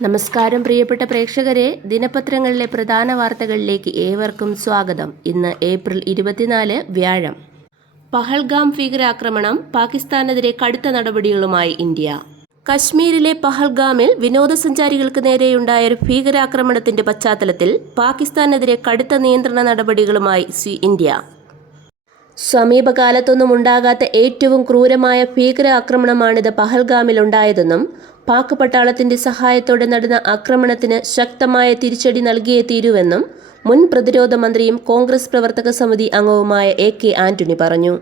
നമസ്കാരം പ്രിയപ്പെട്ട പ്രേക്ഷകരെ, ദിനപത്രങ്ങളിലെ പ്രധാന വാർത്തകളിലേക്ക് ഏവർക്കും സ്വാഗതം. ഇന്ന് ഏപ്രിൽ 24 വ്യാഴം. പഹൽഗാം ഭീകരാക്രമണം, പാകിസ്ഥാനെതിരെ കടുത്ത നടപടികളുമായി ഇന്ത്യ. കശ്മീരിലെ പഹൽഗാമിൽ വിനോദസഞ്ചാരികൾക്ക് നേരെയുണ്ടായ ഒരു ഭീകരാക്രമണത്തിന്റെ പശ്ചാത്തലത്തിൽ പാകിസ്ഥാനെതിരെ കടുത്ത നിയന്ത്രണ നടപടികളുമായി ഇന്ത്യ. സമീപകാലത്തൊന്നും ഉണ്ടാകാത്ത ഏറ്റവും ക്രൂരമായ ഭീകരാക്രമണമാണിത് പഹൽഗാമിലുണ്ടായതെന്നും പാക് പട്ടാളത്തിന്റെ സഹായത്തോടെ നടന്ന ആക്രമണത്തിന് ശക്തമായ തിരിച്ചടി നൽകിയേ തീരുവെന്നും മുൻ പ്രതിരോധ മന്ത്രിയും കോൺഗ്രസ് പ്രവർത്തക സമിതി അംഗവുമായ AK ആന്റണി പറഞ്ഞു.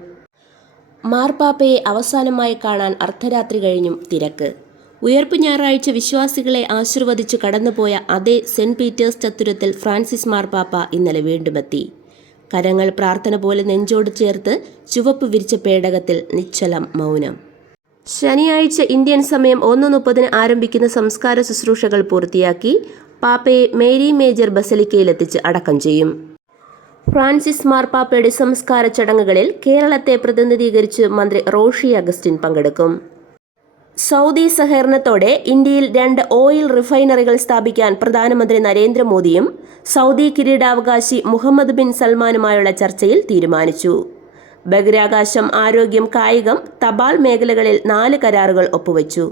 മാർപ്പാപ്പയെ അവസാനമായി കാണാൻ അർദ്ധരാത്രി കഴിഞ്ഞും തിരക്ക്. ഉയർപ്പ് ഞായറാഴ്ച വിശ്വാസികളെ ആശീർവദിച്ചു കടന്നുപോയ അതേ സെന്റ് പീറ്റേഴ്സ് ചത്തുരത്തിൽ ഫ്രാൻസിസ് മാർപ്പാപ്പ ഇന്നലെ വീണ്ടുമെത്തി. കരങ്ങൾ പ്രാർത്ഥന പോലെ നെഞ്ചോട് ചേർത്ത് ചുവപ്പ് വിരിച്ച പേടകത്തിൽ നിശ്ചലം മൗനം. ശനിയാഴ്ച ഇന്ത്യൻ സമയം 1:30 ആരംഭിക്കുന്ന സംസ്കാര ശുശ്രൂഷകൾ പൂർത്തിയാക്കി പാപ്പയെ മേരി മേജർ ബസലിക്കയിലെത്തിച്ച് അടക്കം ചെയ്യും. ഫ്രാൻസിസ് മാർപ്പാപ്പയുടെ സംസ്കാര ചടങ്ങുകളിൽ കേരളത്തെ പ്രതിനിധീകരിച്ച് മന്ത്രി റോഷി അഗസ്റ്റിൻ പങ്കെടുക്കും. സൗദി സഹകരണത്തോടെ ഇന്ത്യയിൽ 2 ഓയിൽ റിഫൈനറികൾ സ്ഥാപിക്കാൻ പ്രധാനമന്ത്രി നരേന്ദ്രമോദിയും സൗദി കിരീടാവകാശി മുഹമ്മദ് ബിൻ സൽമാനുമായുള്ള ചർച്ചയിൽ തീരുമാനിച്ചു. ബഹിരാകാശം, ആരോഗ്യം, കായികം, തപാൽ മേഖലകളിൽ 4 കരാറുകൾ ഒപ്പുവെച്ചു.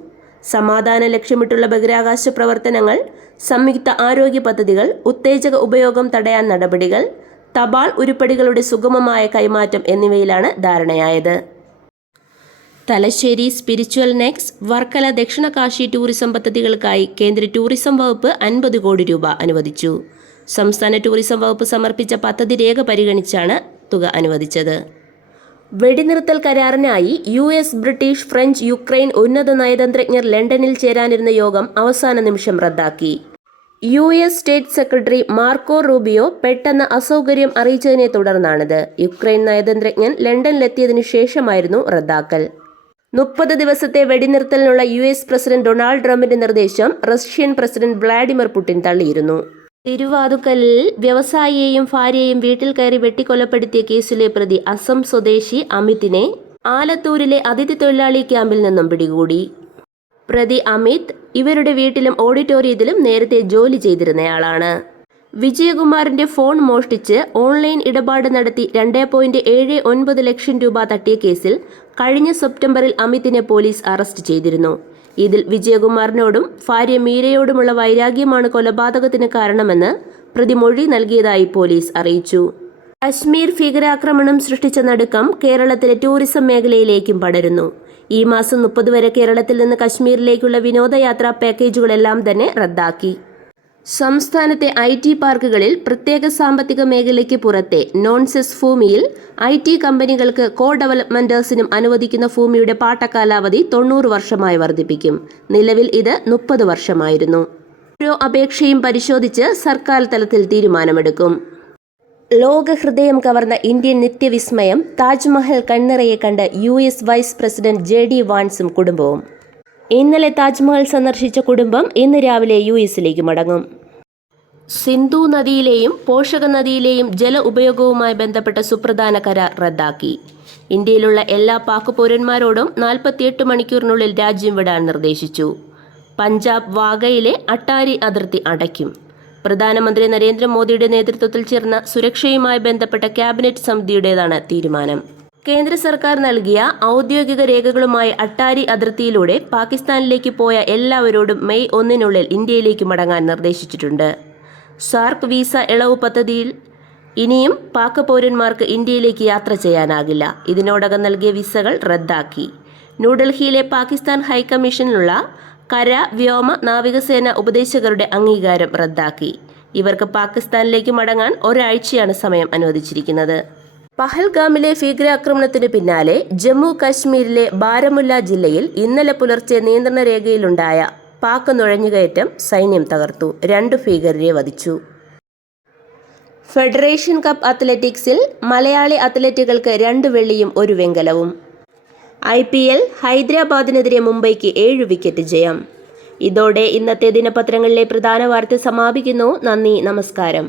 സമാധാനം ലക്ഷ്യമിട്ടുള്ള ബഹിരാകാശ പ്രവർത്തനങ്ങൾ, സംയുക്ത ആരോഗ്യ പദ്ധതികൾ, ഉത്തേജക ഉപയോഗം തടയാൻ നടപടികൾ, തപാൽ ഉരുപ്പടികളുടെ സുഗമമായ കൈമാറ്റം എന്നിവയിലാണ് ധാരണയായത്. തലശ്ശേരി സ്പിരിച്വൽ നെക്സ്, വർക്കല ദക്ഷിണ കാശി ടൂറിസം പദ്ധതികൾക്കായി കേന്ദ്ര ടൂറിസം വകുപ്പ് 50 കോടി രൂപ അനുവദിച്ചു. സംസ്ഥാന ടൂറിസം വകുപ്പ് സമർപ്പിച്ച പദ്ധതി രേഖ പരിഗണിച്ചാണ് തുക അനുവദിച്ചത്. വെടിനിർത്തൽ കരാറിനായി US, ബ്രിട്ടീഷ്, ഫ്രഞ്ച്, യുക്രൈൻ ഉന്നത നയതന്ത്രജ്ഞർ ലണ്ടനിൽ ചേരാനിരുന്ന യോഗം അവസാന നിമിഷം റദ്ദാക്കി. US state secretary Marco Rubio പെട്ടെന്ന് അസൗകര്യം അറിയിച്ചതിനെ തുടർന്നാണിത്. യുക്രൈൻ നയതന്ത്രജ്ഞൻ ലണ്ടനിലെത്തിയതിനു ശേഷമായിരുന്നു റദ്ദാക്കൽ. 30 ദിവസത്തെ വെടിനിർത്തലിനുള്ള US പ്രസിഡന്റ് ഡൊണാൾഡ് ട്രംപിന്റെ നിർദ്ദേശം റഷ്യൻ പ്രസിഡന്റ് വ്ളാഡിമിർ പുടിൻ തള്ളിയിരുന്നു. തിരുവാതുക്കലിൽ വ്യവസായിയെയും ഭാര്യയെയും വീട്ടിൽ കയറി വെട്ടിക്കൊലപ്പെടുത്തിയ കേസിലെ പ്രതി അസം സ്വദേശി അമിതിനെ ആലത്തൂരിലെ അതിഥി തൊഴിലാളി ക്യാമ്പിൽ നിന്നും പിടികൂടി. പ്രതി അമിത് ഇവരുടെ വീട്ടിലും ഓഡിറ്റോറിയത്തിലും നേരത്തെ ജോലി ചെയ്തിരുന്നയാളാണ്. വിജയകുമാറിന്റെ ഫോൺ മോഷ്ടിച്ച് ഓൺലൈൻ ഇടപാട് നടത്തി 2.79 ലക്ഷം രൂപ തട്ടിയ കേസിൽ കഴിഞ്ഞ സെപ്റ്റംബറിൽ അമിതിനെ പോലീസ് അറസ്റ്റ് ചെയ്തിരുന്നു. ഇതിൽ വിജയകുമാറിനോടും ഭാര്യ മീരയോടുമുള്ള വൈരാഗ്യമാണ് കൊലപാതകത്തിന് കാരണമെന്ന് പ്രതി മൊഴി നൽകിയതായി പോലീസ് അറിയിച്ചു. കശ്മീർ ഭീകരാക്രമണം സൃഷ്ടിച്ച നടുക്കം കേരളത്തിലെ ടൂറിസം മേഖലയിലേക്കും പടരുന്നു. ഈ മാസം 30 വരെ കേരളത്തിൽ നിന്ന് കശ്മീരിലേക്കുള്ള വിനോദയാത്രാ പാക്കേജുകളെല്ലാം തന്നെ റദ്ദാക്കി. സംസ്ഥാനത്തെ IT പാർക്കുകളിൽ പ്രത്യേക സാമ്പത്തിക മേഖലയ്ക്ക് പുറത്തെ നോൺസെസ് ഭൂമിയിൽ IT കമ്പനികൾക്ക് കോ ഡെവലപ്മെന്റേഴ്സിനും അനുവദിക്കുന്ന ഭൂമിയുടെ പാട്ടകാലാവധി 90 വർഷമായി വർദ്ധിപ്പിക്കും. നിലവിൽ ഇത് 30 വർഷമായിരുന്നു. ഓരോ അപേക്ഷയും പരിശോധിച്ച് സർക്കാർ തലത്തിൽ തീരുമാനമെടുക്കും. ലോക ഹൃദയം കവർന്ന ഇന്ത്യൻ നിത്യവിസ്മയം താജ്മഹൽ കണ്ണിറയെ കണ്ട് US വൈസ് പ്രസിഡന്റ് JD വാൻസും കുടുംബവും. ഇന്നലെ താജ്മഹൽ സന്ദർശിച്ച കുടുംബം ഇന്ന് രാവിലെ US മടങ്ങും. സിന്ധു നദിയിലെയും പോഷക നദിയിലെയും ജല ഉപയോഗവുമായി ബന്ധപ്പെട്ട സുപ്രധാന കരാർ റദ്ദാക്കി. ഇന്ത്യയിലുള്ള എല്ലാ പാക് പൗരന്മാരോടും 48 മണിക്കൂറിനുള്ളിൽ രാജ്യം വിടാൻ നിർദ്ദേശിച്ചു. പഞ്ചാബ് വാഗയിലെ അട്ടാരി അതിർത്തി അടയ്ക്കും. പ്രധാനമന്ത്രി നരേന്ദ്രമോദിയുടെ നേതൃത്വത്തിൽ ചേർന്ന സുരക്ഷയുമായി ബന്ധപ്പെട്ട ക്യാബിനറ്റ് സമിതിയുടേതാണ് തീരുമാനം. കേന്ദ്ര സർക്കാർ നൽകിയ ഔദ്യോഗിക രേഖകളുമായി അട്ടാരി അതിർത്തിയിലൂടെ പാകിസ്ഥാനിലേക്ക് പോയ എല്ലാവരോടും മെയ് 1 ഇന്ത്യയിലേക്ക് മടങ്ങാൻ നിർദ്ദേശിച്ചിട്ടുണ്ട്. സാർക്ക് വിസ ഇളവ് പദ്ധതിയിൽ ഇനിയും പാക് പൗരന്മാർക്ക് ഇന്ത്യയിലേക്ക് യാത്ര ചെയ്യാനാകില്ല. ഇതിനോടകം നൽകിയ വിസകൾ റദ്ദാക്കി. ന്യൂഡൽഹിയിലെ പാകിസ്ഥാൻ ഹൈക്കമ്മീഷനിലുള്ള കര, വ്യോമ, നാവികസേന ഉപദേശകരുടെ അംഗീകാരം റദ്ദാക്കി. ഇവർക്ക് പാകിസ്ഥാനിലേക്ക് മടങ്ങാൻ ഒരാഴ്ചയാണ് സമയം അനുവദിച്ചിരിക്കുന്നത്. പഹൽഗാമിലെ ഭീകരാക്രമണത്തിന് പിന്നാലെ ജമ്മു കാശ്മീരിലെ ബാരമുല്ല ജില്ലയിൽ ഇന്നലെ പുലർച്ചെ നിയന്ത്രണ രേഖയിലുണ്ടായ പാക് നുഴഞ്ഞുകയറ്റം സൈന്യം തകർത്തു. 2 ഭീകരരെ വധിച്ചു. ഫെഡറേഷൻ കപ്പ് അത്ലറ്റിക്സിൽ മലയാളി അത്ലറ്റുകൾക്ക് 2 വെള്ളിയും 1 വെങ്കലവും. IPL ഹൈദരാബാദിനെതിരെ മുംബൈക്ക് 7 വിക്കറ്റ് ജയം. ഇതോടെ ഇന്നത്തെ ദിനപത്രങ്ങളിലെ പ്രധാന വാർത്ത സമാപിക്കുന്നു. നന്ദി, നമസ്കാരം.